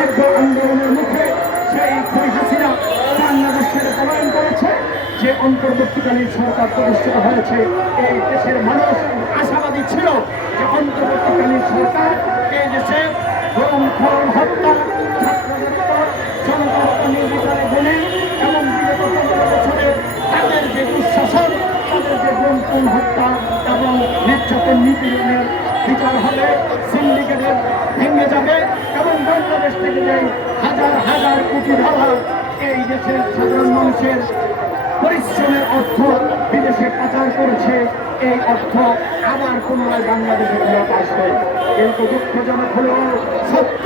দীর্ঘ আন্দোলনের মুখে সেই খুনি হাসিনা বাংলাদেশ ছেড়ে পলায়ন করেছে। যে অন্তর্বর্তীকালীন সরকার প্রতিষ্ঠিত হয়েছে, এই দেশের মানুষ আশাবাদী ছিল যে অন্তর্বর্তীকালীন সরকার এই দেশে গরম খরণ হত্যা, জনতা নির্বিচারে গুণে এবং বিগত 15 বছরে তাদের যে দুঃশাসন, তাদের যে গুম হত্যা এবং নির্যাতন নিপীড়নের বিচার হবে, সিন্ডিকেটের ভেঙে যাবে এবং বাংলাদেশ থেকে যে হাজার হাজার কোটি ডলার এই দেশের সাধারণ মানুষের পরিশ্রমের অর্থ বিদেশে পাচার করেছে, এই অর্থ আবার পুনরায় বাংলাদেশে ফেরত আসবে। কিন্তু দুঃখজনক হলেও সত্য,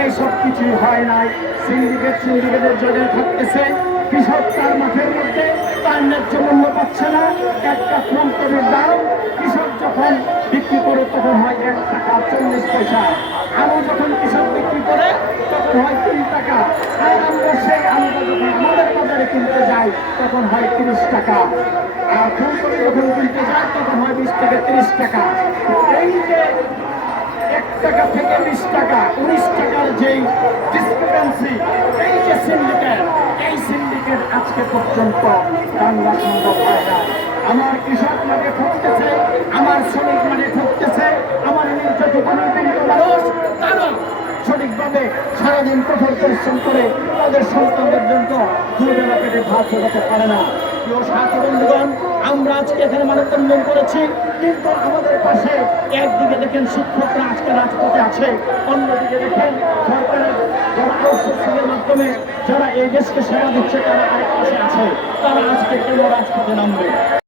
এই সব কিছুই হয় নাই। সিন্ডিকেটের জায়গায় থাকতেছে, কৃষক তার মাঠের মধ্যে তার ন্যায্য মূল্য পাচ্ছে না। একটা ফলতের দাম কৃষক যখন বিক্রি করে তখন হয় 1 টাকা 40 পয়সা, আলু যখন কৃষক বিক্রি করে তখন হয় 3 টাকা, আর আমরা সেই আলুটা যখন আমাদের বাজারে কিনতে যাই তখন হয় 30 টাকা, আর ফুলকপি যখন কিনতে যায় তখন হয় 20 থেকে 30 টাকা। এই যে 1 টাকা থেকে 20 টাকা 19 টাকার যেই ডিসক্রিপেন্সি, এই যে সিন্ডিকেট, এই সিন্ডিকেট আজকে পর্যন্ত বাংলা সম্ভব হয় না। আমার কৃষক মাঠে ঠকতেছে, আমার শ্রমিক মাঠে ঠকতেছে, আমার নির্যাতিত মানুষ তারা সঠিকভাবে সারাদিন কঠোর পরিশ্রম করে তাদের সন্তানদের জন্য দুবেলা পেটে ভাত জোগাতে পারে না। প্রিয় সাথী বন্ধুগণ, আমরা আজকে এখানে মানববন্ধন করেছি, কিন্তু আমাদের পাশে একদিকে দেখেন শিক্ষকরা আজকে রাজপথে আছে, অন্যদিকে দেখেন সরকারের যারা আউটসোর্সিংয়ের মাধ্যমে যারা এই দেশকে সেবা দিচ্ছে তারা আরেক পাশে আছে। তারা আজকে কেন রাজপথে নামবে?